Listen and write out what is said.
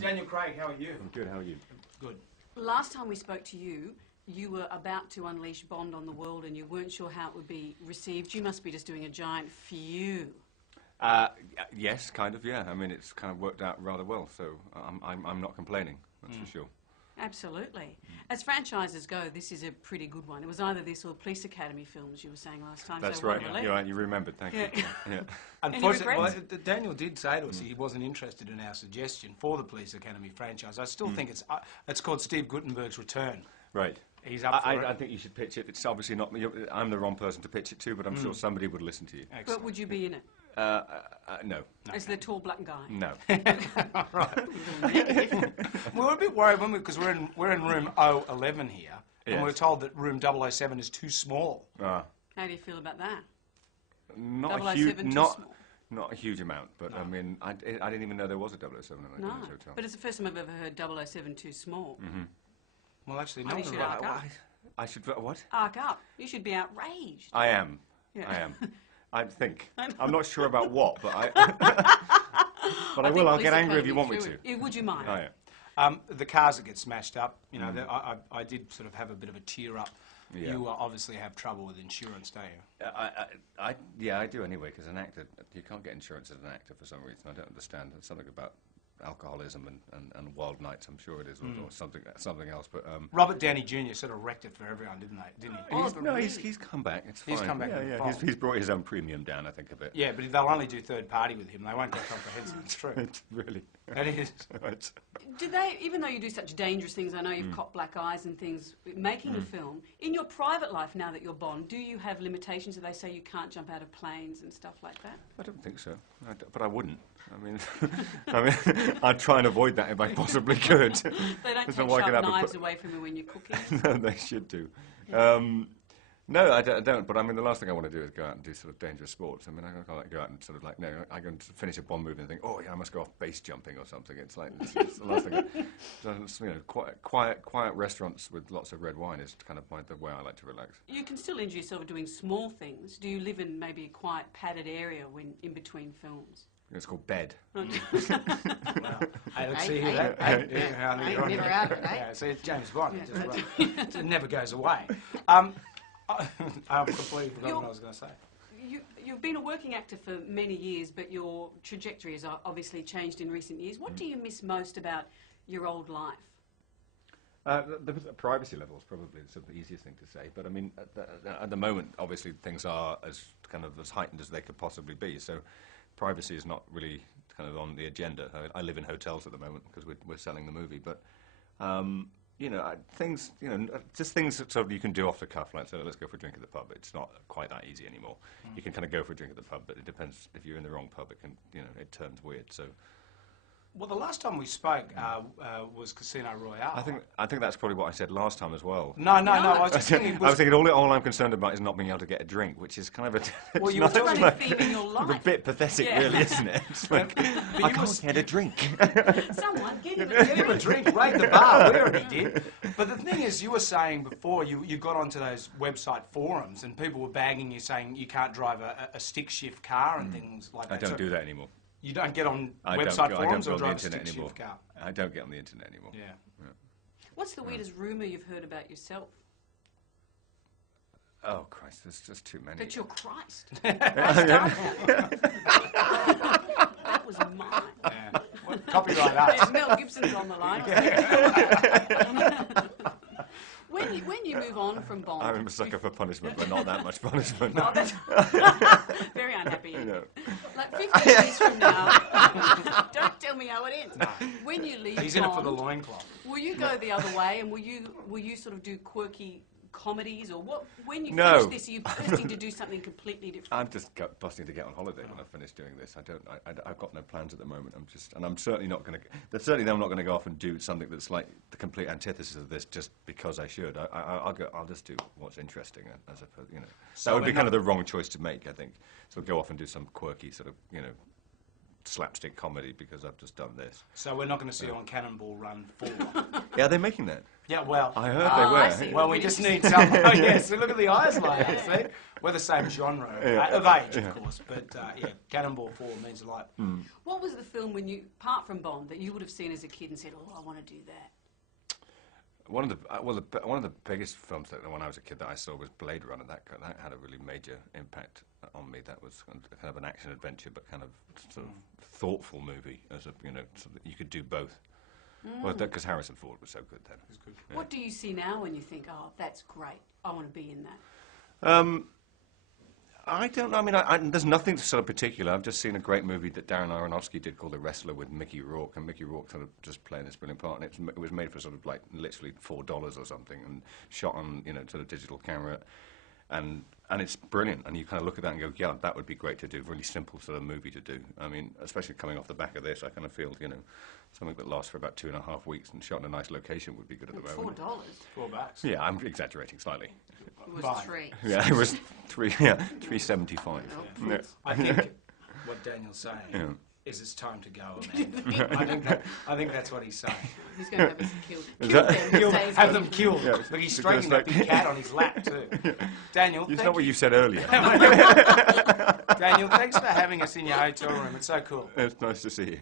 Daniel Craig, how are you? I'm good, how are you? Good. Last time we spoke to you, you were about to unleash Bond on the world and you weren't sure how it would be received. You must be just doing a giant phew. Yes, kind of, yeah. I mean, it's kind of worked out rather well, so I'm not complaining, that's for sure. Absolutely. As franchises go, this is a pretty good one. It was either this or Police Academy films you were saying last time. That's so right, you're right, you remembered, thank you. Yeah. Unfortunately, well, Daniel did say to us he wasn't interested in our suggestion for the Police Academy franchise. I still think it's called Steve Guttenberg's Return. Right. He's up for it. I think you should pitch it. It's obviously not me. I'm the wrong person to pitch it to, but I'm sure somebody would listen to you. Excellent. But would you be in it? No. As the tall black guy? No. Right. We were a bit worried because we're in room 011 here, and we were told that room 007 is too small. How do you feel about that? Not a huge, not a huge amount, but I mean, I didn't even know there was a 007 in the hotel. But it's the first time I've ever heard 007 too small. Well, actually, no. no. I should what? Arc up. You should be outraged. I am. Yeah. I am. I think. I'm not sure about what, but I. But I will. I'll get angry if you want me to. Would you mind? Oh, yeah. The cars that get smashed up, you know, I did sort of have a bit of a tear up. Yeah. You obviously have trouble with insurance, don't you? Yeah, I do anyway, because an actor, you can't get insurance as an actor for some reason. I don't understand. There's something about alcoholism and wild nights, I'm sure it is, or something else. But Robert Downey Jr. sort of wrecked it for everyone, didn't he? He's come back. It's fine. He's come back. Yeah. He's brought his own premium down, I think, a bit. Yeah, but they'll only do third party with him. They won't go comprehensive. It's true. It's really. It is. Right. Do they, even though you do such dangerous things, I know you've copped black eyes and things, making a film, in your private life now that you're Bond, do you have limitations? Do they say you can't jump out of planes and stuff like that? I don't think so, but I wouldn't. I mean, I'd try and avoid that if I possibly could. They don't take sharp knives away from you when you're cooking? No, they should do. Yeah. No, I don't. But I mean, the last thing I want to do is go out and do sort of dangerous sports. I mean, I can't go out and sort of like, no, I go and finish a Bond movie and think, oh yeah, I must go off base jumping or something. It's like it's the last thing. You know, quiet restaurants with lots of red wine is kind of the way I like to relax. You can still enjoy yourself doing small things. Do you live in maybe a quiet, padded area when in between films? It's called bed. Well, let's see that. Never out of it, eh? Yeah, see, it's James Bond. It never goes away. I've completely forgotten what I was going to say. You've been a working actor for many years, but your trajectory has obviously changed in recent years. What do you miss most about your old life? The privacy level is probably sort of the easiest thing to say, but I mean, at the moment, obviously, things are as heightened as they could possibly be. So, privacy is not really kind of on the agenda. I live in hotels at the moment because we're selling the movie, but you know, things, you know, just things that sort of you can do off the cuff, like, so let's go for a drink at the pub. It's not quite that easy anymore. You can kind of go for a drink at the pub, but it depends. If you're in the wrong pub, it can, you know, it turns weird. So. Well, the last time we spoke was Casino Royale. I think that's probably what I said last time as well. No. I was just thinking. I was thinking all I'm concerned about is not being able to get a drink, which is kind of a. Well, you were running a theme in your life. A bit pathetic, really, isn't it? It's like, I can't get a drink. Someone give him a drink. Raid the bar. We already did. But the thing is, you were saying before you got onto those website forums and people were bagging you, saying you can't drive a stick shift car and things like that. I don't do that anymore. You don't get on website forums or drive a stick anymore. Shift car? I don't get on the internet anymore. Yeah. What's the weirdest rumour you've heard about yourself? Oh, Christ, there's just too many. That you're Christ. That was mine. Yeah. Well, copyright us. Yeah, Mel Gibson's on the line. When you move on from Bond... I'm a sucker for punishment, but not that much punishment. Oh, that's very unhappy. No. Like 15 years from now, don't tell me how it ends. No. When you leave He's Bond, in it for the loincloth. Will you go the other way, and will you sort of do quirky comedies, or what? When you No. finish this, are you bursting to do something completely different? I'm just busting to get on holiday when I finish doing this. I've got no plans at the moment. I'm certainly not going to. Certainly, I'm not going to go off and do something that's like the complete antithesis of this just because I should. I'll just do what's interesting, as opposed, you know. So that would be kind of the wrong choice to make, I think. So go off and do some quirky sort of, you know, slapstick comedy because I've just done this. So we're not going to see you on Cannonball Run 4. Yeah, they're making that. Yeah, well... I heard I they were. see. Well, we just need some... Oh, yes, look at the eyes like that, see? We're the same genre, of age, of course, but, yeah, Cannonball 4 means a lot. What was the film, when you, apart from Bond, that you would have seen as a kid and said, oh, I want to do that? One of the biggest films that when I was a kid that I saw was Blade Runner. That had a really major impact on me. That was kind of an action adventure, but kind of sort of thoughtful movie, as a so that you could do both. Well, because Harrison Ford was so good then. It was good. Yeah. What do you see now when you think, oh, that's great, I want to be in that? I don't know. I mean, there's nothing sort of particular. I've just seen a great movie that Darren Aronofsky did called The Wrestler with Mickey Rourke, and Mickey Rourke sort of just playing this brilliant part, and it was made for sort of like literally $4 or something, and shot on sort of digital camera, and it's brilliant. And you kind of look at that and go, yeah, that would be great to do. Really simple sort of movie to do. I mean, especially coming off the back of this, I kind of feel something that lasts for about 2.5 weeks and shot in a nice location would be good at the moment. $4? $4. Yeah, I'm exaggerating slightly. It was 3. Yeah, it was $3.75. Yeah. I think what Daniel's saying is it's time to go, Amanda. I think that's what he's saying. He's going to have us killed. Have them killed. Yeah, Look, he's stroking that big cat on his lap, too. Daniel, It's not what you said earlier. Daniel, thanks for having us in your hotel room. It's so cool. It's nice to see you.